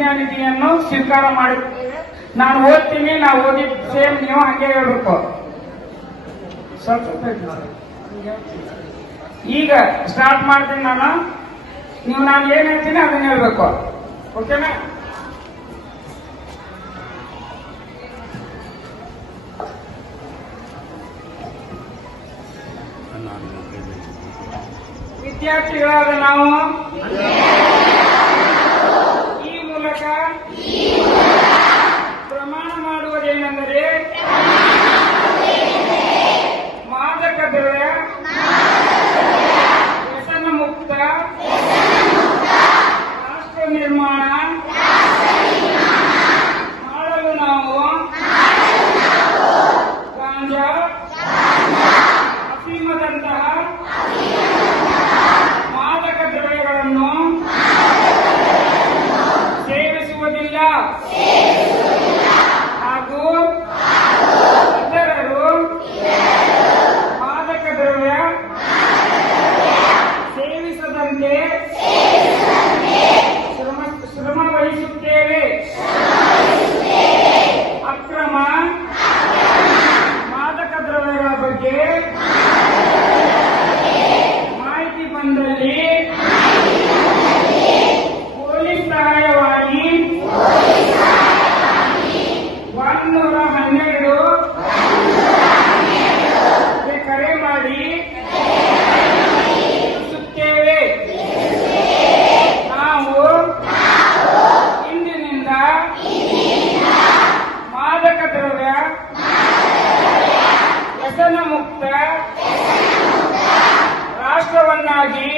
ಪ್ರತಿಜ್ಞಾ ನಿಧಿಯನ್ನು ಸ್ವೀಕಾರ ಮಾಡಿದ್ದೇವೆ ನಾನು ಓದ್ತೀನಿ ನಾವು ಓದಿ ಸೇಮ್ ನೀವು ಹಂಗೆ ಹೇಳ್ಬೇಕು. ಸ್ವಲ್ಪ ಈಗ ಸ್ಟಾರ್ಟ್ ಮಾಡ್ತೀನಿ ನಾನು. ನೀವು ನಾನು ಏನ್ ಹೇಳ್ತೀನಿ ಅದನ್ನ ಹೇಳ್ಬೇಕು. ಓಕೆನಾ? ವಿದ್ಯಾರ್ಥಿಗಳಾದ ನಾವು? ಪ್ರಮಾಣ ಮಾಡುವುದೇನೆಂದರೆ ಮಾಡಿ. ತಿಳಿಸುತ್ತೇವೆ ನಾವು ಇಂದಿನಿಂದ ಮಾದಕ ದ್ರವ್ಯ ವ್ಯಸನ ಮುಕ್ತ ರಾಷ್ಟ್ರವನ್ನಾಗಿ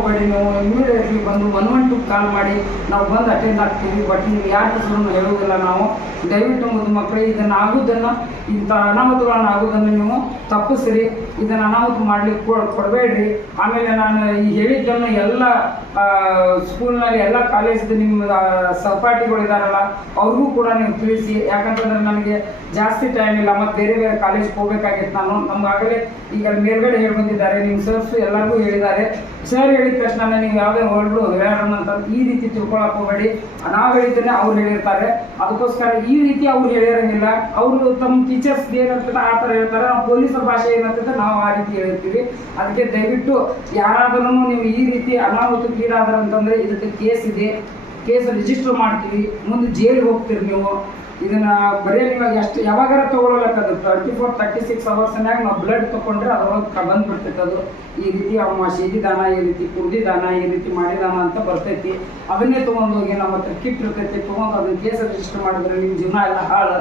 ಹೋಗ್ಬೇಡಿ, ನೀವು ಇಮಿಡಿಯೇಟ್ಲಿ ಬಂದು ಒನ್ ಒನ್ ಟು ಕಾಲ್ ಮಾಡಿ. ನಾವು ಬಂದು ಅಟೆಂಡ್ ಆಗ್ತೀವಿ ಬಟ್ ನೀವು ಯಾರು ಹೆಸರನ್ನು ಹೇಳುವುದಿಲ್ಲ ನಾವು. ದಯವಿಟ್ಟು ಮುಂದೆ ಮಕ್ಕಳು ಇದನ್ನು ಆಗೋದನ್ನು, ಇಂಥ ಅನಾಹುತಗಳನ್ನು ಆಗುವುದನ್ನು ನೀವು ತಪ್ಪಿಸ್ರಿ. ಇದನ್ನು ಅನಾಹುತ ಮಾಡಲಿಕ್ಕೆ ಕೊಡಬೇಡ್ರಿ. ಆಮೇಲೆ ನಾನು ಈ ಹೇಳಿದ್ದನ್ನು ಎಲ್ಲ ಸ್ಕೂಲ್ನಲ್ಲಿ ಎಲ್ಲ ಕಾಲೇಜ್ದು ನಿಮ್ಮ ಸಹಪಾಠಿಗಳಿದಾರಲ್ಲ ಅವ್ರಿಗೂ ಕೂಡ ನೀವು ತಿಳಿಸಿ. ಯಾಕಂತಂದ್ರೆ ನನಗೆ ಜಾಸ್ತಿ ಟೈಮ್ ಇಲ್ಲ, ಮತ್ತು ಬೇರೆ ಬೇರೆ ಕಾಲೇಜ್ಗೆ ಹೋಗ್ಬೇಕಾಗಿತ್ತು ನಾನು. ನಮ್ಗಾಗಲೇ ಈಗ ಮೇಲ್ಗಡೆ ಹೇಳಿ ಬಂದಿದ್ದಾರೆ ನಿಮ್ಮ ಸರ್ಸ್ ಎಲ್ಲರಿಗೂ ಹೇಳಿದ್ದಾರೆ. ಸರ್ ಹೇಳಿದ ತಕ್ಷಣ ನೀವು ಯಾವುದೇ ಹೊರಡು ಹೇಳೋಣ ಅಂತ ಈ ರೀತಿ ತಿಳ್ಕೊಳಕ್ ಹೋಗಬೇಡಿ. ನಾವು ಅವ್ರು ಹೇಳಿರ್ತಾರೆ. ಅದಕ್ಕೋಸ್ಕರ ಈ ರೀತಿ ಅವ್ರು ಹೇಳಿರಂಗಿಲ್ಲ. ಅವರು ತಮ್ಮ ಟೀಚರ್ಸ್ ಏನಿರ್ತದೆ ಆ ಥರ ಹೇಳ್ತಾರೆ. ನಾವು ಪೊಲೀಸರ ಭಾಷೆ ಏನಿರ್ತದೆ ನಾವು ಆ ರೀತಿ ಹೇಳಿರ್ತೀವಿ ಅದಕ್ಕೆ ದಯವಿಟ್ಟು ಯಾರಾದ್ರೂ ನೀವು ಈ ರೀತಿ ಅನಾಹುತಕ್ಕೀಡಾದ್ರ ಅಂತಂದ್ರೆ ಇದಕ್ಕೆ ಕೇಸ್ ಇದೆ. ಕೇಸ್ ರಿಜಿಸ್ಟರ್ ಮಾಡ್ತೀವಿ. ಮುಂದೆ ಜೈಲಿಗೆ ಹೋಗ್ತೀರಿ ನೀವು. ಇದನ್ನ ಬರೀ ನೀವು ಎಷ್ಟು ಯಾವಾಗಾರ ತಗೊಳ್ಳಲಕ್ಕದು ತರ್ಟಿ ಫೋರ್ ತರ್ಟಿ ಸಿಕ್ಸ್ ಅವರ್ಸ್ನಾಗ ನಾವು ಬ್ಲಡ್ ತಗೊಂಡ್ರೆ ಅದ್ರೊಳಗೆ ಬಂದ್ಬಿಡ್ತೈತೆ ಅದು. ಈ ರೀತಿ ಅವ ದಾನ ಈ ರೀತಿ ಕುಡ್ದಿದಾನ, ಈ ರೀತಿ ಮಾಡಿದಾನ ಅಂತ ಬರ್ತೈತಿ. ಅದನ್ನೇ ತೊಗೊಂಡು ಹೋಗಿ ನಮ್ಮ ಹತ್ರ ಕಿಟ್ ಇರ್ತೈತಿ, ತೊಗೊಂಡು ಅದನ್ನ ಕೇಸ್ ರಿಜಿಸ್ಟರ್ ಮಾಡಿದ್ರೆ ನಿಮ್ಮ ಜೀವನ ಎಲ್ಲ ಹಾಳು.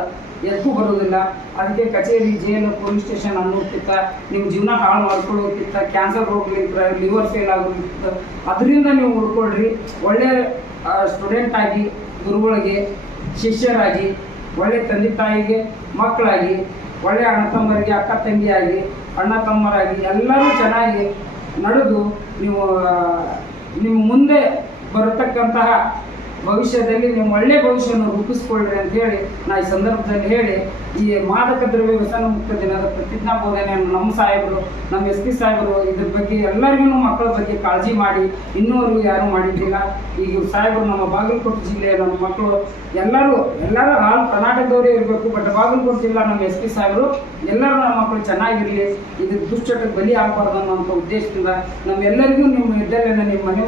ಎದಕ್ಕೂ ಬರೋದಿಲ್ಲ. ಅದಕ್ಕೆ ಕಚೇರಿ, ಜೈಲು ಪೊಲೀಸ್ ಸ್ಟೇಷನ್ ಅನ್ನೋಕ್ಕಿಂತ ನಿಮ್ಮ ಜೀವನ ಹಾಳು ಮಾಡ್ಕೊಳ್ಳೋಕ್ಕಿಂತ ಕ್ಯಾನ್ಸರ್ ರೋಗಲಿಂತ ಲಿವರ್ ಫೇಲ್ ಆಗೋಕ್ಕಿಂತ ಅದರಿಂದ ನೀವು ಉಳ್ಕೊಳ್ರಿ. ಒಳ್ಳೆ ಸ್ಟೂಡೆಂಟ್ ಆಗಿ, ಗುರುಗಳಿಗೆ ಶಿಷ್ಯರಾಗಿ, ಒಳ್ಳೆ ತಂದೆ ತಾಯಿಗೆ, ಮಕ್ಕಳಾಗಿ, ಒಳ್ಳೆ ಅಣ್ಣ ತಮ್ಮರಿಗೆ, ಅಕ್ಕ ತಂಗಿಯಾಗಿ, ಅಣ್ಣ ತಮ್ಮರಾಗಿ ಎಲ್ಲರೂ ಚೆನ್ನಾಗಿ ನಡೆದು ನೀವು ನಿಮ್ಮ ಮುಂದೆ ಬರತಕ್ಕಂತಹ ಭವಿಷ್ಯದಲ್ಲಿ ನಿಮ್ಮ ಒಳ್ಳೆ ಭವಿಷ್ಯವನ್ನು ರೂಪಿಸ್ಕೊಳ್ರಿ ಅಂತ ಹೇಳಿ ನಾ ಈ ಸಂದರ್ಭದಲ್ಲಿ ಹೇಳಿ, ಈ ಮಾದಕ ದ್ರವ್ಯ ವ್ಯಸನ ಮುಕ್ತ ದಿನದ ಪ್ರತಿಜ್ಞಾ ಬೋಧನೆಯನ್ನು ನಮ್ಮ ಸಾಹೇಬರು, ನಮ್ಮ ಎಸ್ ಪಿ ಸಾಹೇಬರು ಇದ್ರ ಬಗ್ಗೆ ಎಲ್ಲರಿಗೂ ಮಕ್ಕಳ ಬಗ್ಗೆ ಕಾಳಜಿ ಮಾಡಿ, ಇನ್ನೂವರೆಗೂ ಯಾರೂ ಮಾಡಿದ್ದಿಲ್ಲ. ಈಗ ಸಾಹೇಬರು ನಮ್ಮ ಬಾಗಲಕೋಟೆ ಜಿಲ್ಲೆಯ ನಮ್ಮ ಮಕ್ಕಳು, ಎಲ್ಲರೂ ಎಲ್ಲರೂ ಹಾಲು ಕರ್ನಾಟಕದವರೇ ಇರಬೇಕು ಬಟ್ ಬಾಗಲಕೋಟೆ ಜಿಲ್ಲಾ ನಮ್ಮ ಎಸ್ ಪಿ ಸಾಹೇಬರು, ಎಲ್ಲರೂ ನಮ್ಮ ಮಕ್ಕಳು ಚೆನ್ನಾಗಿರಲಿ, ಇದು ದುಶ್ಚಟಕ್ಕೆ ಬಲಿ ಆಗಬಾರ್ದು ಅನ್ನೋಂಥ ಉದ್ದೇಶದಿಂದ ನಮ್ಮೆಲ್ಲರಿಗೂ ನಿಮ್ಮ ವಿದ್ಯಾಲಯನ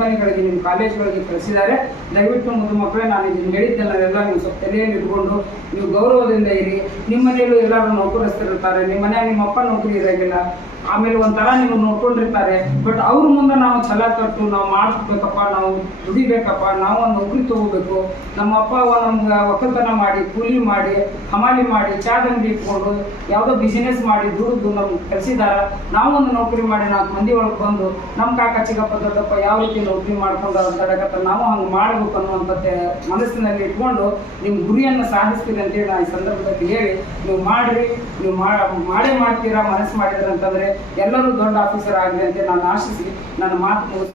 ನಿಮ್ಮ ಮನೆಗಳಿಗೆ ನಿಮ್ಮ ಕಾಲೇಜ್ಗಳಿಗೆ ಕಳಿಸಿದ್ದಾರೆ. ದಯವಿಟ್ಟು ಮುದ್ದು ಮಕ್ಕಳೇ, ನಾನು ಇದನ್ನು ಹೇಳಿದ್ದೆಲ್ಲ ನೀವು ಸ್ವಲ್ಪ ತಲೆಯಲ್ಲಿ ಇಟ್ಕೊಂಡು ನೀವು ಗೌರವದಿಂದ ಇರಿ. ನಿಮ್ಮ ಮನೆಯಲ್ಲೂ ಎಲ್ಲರೂ ನೌಕರಸ್ಥರಿರ್ತಾರೆ. ನಿಮ್ಮ ಮನೆಯಾಗ ನಿಮ್ಮ ಅಪ್ಪ ನೌಕರಿ ಇರೋಂಗಿಲ್ಲ. ಆಮೇಲೆ ಒಂಥರ ನೀವು ನೋಡ್ಕೊಂಡಿರ್ತಾರೆ. ಬಟ್ ಅವ್ರ ಮುಂದೆ ನಾವು ಛಲ ಕಟ್ಟು ನಾವು ಮಾಡಿಸ್ಬೇಕಪ್ಪ, ನಾವು ದುಡಿಬೇಕಪ್ಪ, ನಾವು ಒಂದು ನೌಕರಿ ತಗೋಬೇಕು. ನಮ್ಮ ಅಪ್ಪ ನಮ್ಗೆ ಒಕ್ಕಲ್ತನ ಮಾಡಿ, ಕೂಲಿ ಮಾಡಿ ಹಮಾಲಿ ಮಾಡಿ ಚಾದ ಅಂಗಡಿ ಇಟ್ಕೊಂಡು ಯಾವುದೋ ಬಿಸಿನೆಸ್ ಮಾಡಿ, ದುಡಿದು ನಮ್ಗೆ ಕಲಿಸಿದಾರ. ನಾವು ಒಂದು ನೌಕರಿ ಮಾಡಿ ನಾಲ್ಕು ಮಂದಿ ಒಳಗೆ ಬಂದು ನಮ್ಮ ಕಾಕ ಚಿಕ್ಕಪ್ಪ, ದೊಡ್ಡಪ್ಪ ಯಾವ ರೀತಿ ನೌಕರಿ ಮಾಡ್ಕೊಂಡು ತಡಕತ್ತ ನಾವು ಹಂಗೆ ಮಾಡಬೇಕು ಅನ್ನುವಂಥ ಮನಸ್ಸಿನಲ್ಲಿ ಇಟ್ಕೊಂಡು ನಿಮ್ಮ ಗುರಿಯನ್ನು ಸಾಧಿಸ್ತೀರಿ ಅಂತೇಳಿ ನಾನು ಈ ಸಂದರ್ಭದಲ್ಲಿ ಹೇಳಿ, ನೀವು ಮಾಡ್ರಿ, ನೀವು ಮಾಡೇ ಮಾಡ್ತೀರಾ, ಮನಸ್ಸು ಮಾಡಿದ್ರೆ ಅಂತಂದ್ರೆ ಎಲ್ಲರೂ ದೊಡ್ಡ ಆಫೀಸರ್ ಆಗಿದೆ ಅಂತ ನಾನು ಆಶಿಸಿ ನನ್ನ ಮಾತು